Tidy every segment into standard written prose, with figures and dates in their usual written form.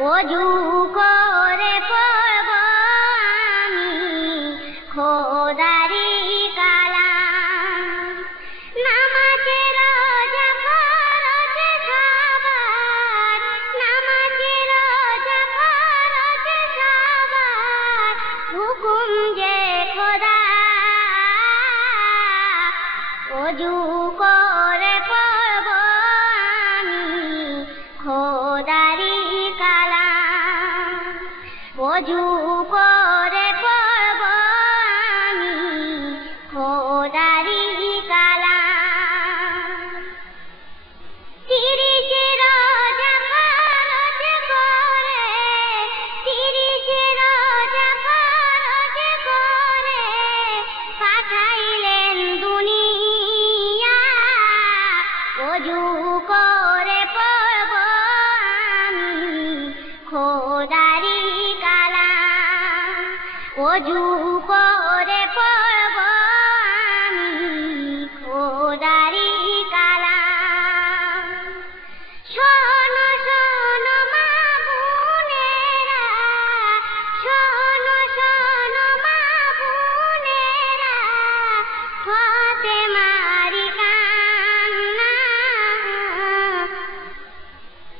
অজু করে পড়ব আমি খোদারি কালাম। নামাজে রোজা ফরজ সবার, নামাজে রোজা ফরজ সবার, হুকুম যে খোদা। অজু করে পড়ব আমি খোদারি কালাম। অজু করে পড়ব আমি খোদারি কালাম। 30 রোজা ফরজ করে, 30 রোজা ফরজ করে পাঠাইলেন দুনিয়া। অজু করে পড়ব আমি খোদারি কালাম। অজু করে পড়ব আমি খোদারি কালাম। শোনো শোনো মা বোনেরা, শোনো শোনো মা বোনেরা, ফাতেমার কান্না।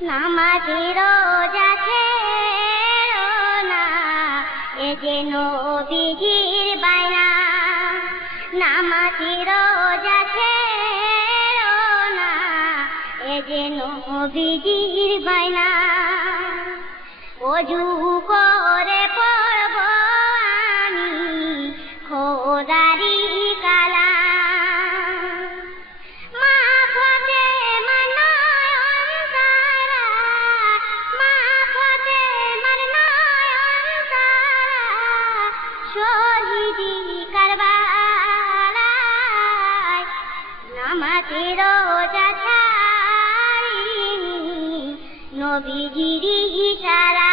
নামাজে রোজা ছেড়ো না, এ যে নবীজির বায়না। নামাজে রোজা ছেড়ো না, এ যে নবীজির বায়না। অজু করে পড়ব আমি খোদারি কালাম। মা ফাতেমার নয়ন তারা, মা ফাতেমার নয়ন তারা, শহীদি কারবালায়। নামাজে রোজা ছাড়িনি নবীজির ইশারা।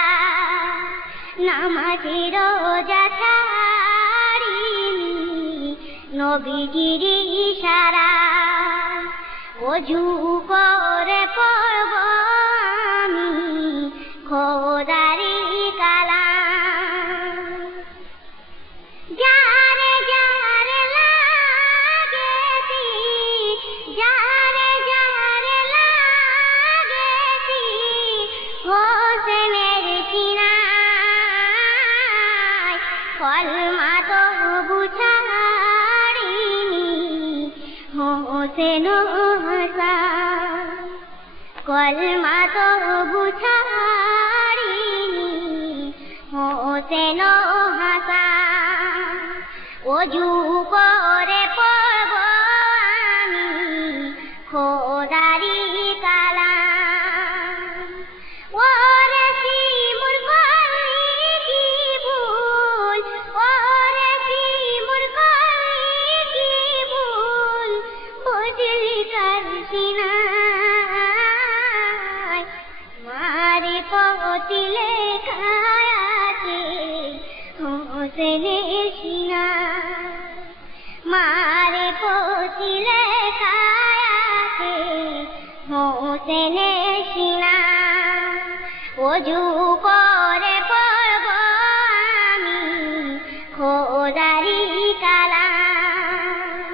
নামাজে রোজা ছাড়িনি নবীজির ইশারা। অজু করে পড়ব আমি খোদারি কালাম। যারে যারে লাগেছি, যারে যারে লাগেছি হোসেনের সিনায়। কলমা তো বুঝারিনি হোসেন হাসান, কলমা তো বুঝারিনি হোসেন হাসান। অজু করে পড়ব আমি খোদারি কালাম। ওরে শিমুর করলি কি ভুল, ওরে শিমুর করলি কি ভুল, বুঝলি কার সিনায়। মারে পতি লেখায় আছে হোসেনের সিনায়। মারে পতি লেখায় আছে হোসেনের সিনায়। অজু করে পড়ব আমি খোদারি কালাম।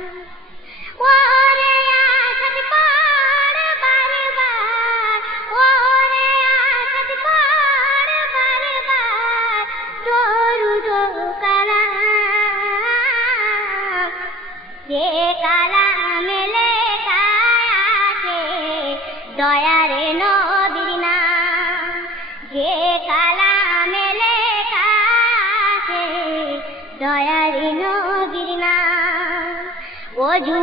ওরে আসাদ পড় বারবার, ওরে আসাদ পড় বারবার, দরুদ কালাম। যে কালামে লেখা আছে দয়ারে নবীর নাম। যে কালামে লেখা আছে দয়ারে নবীর নাম। অজু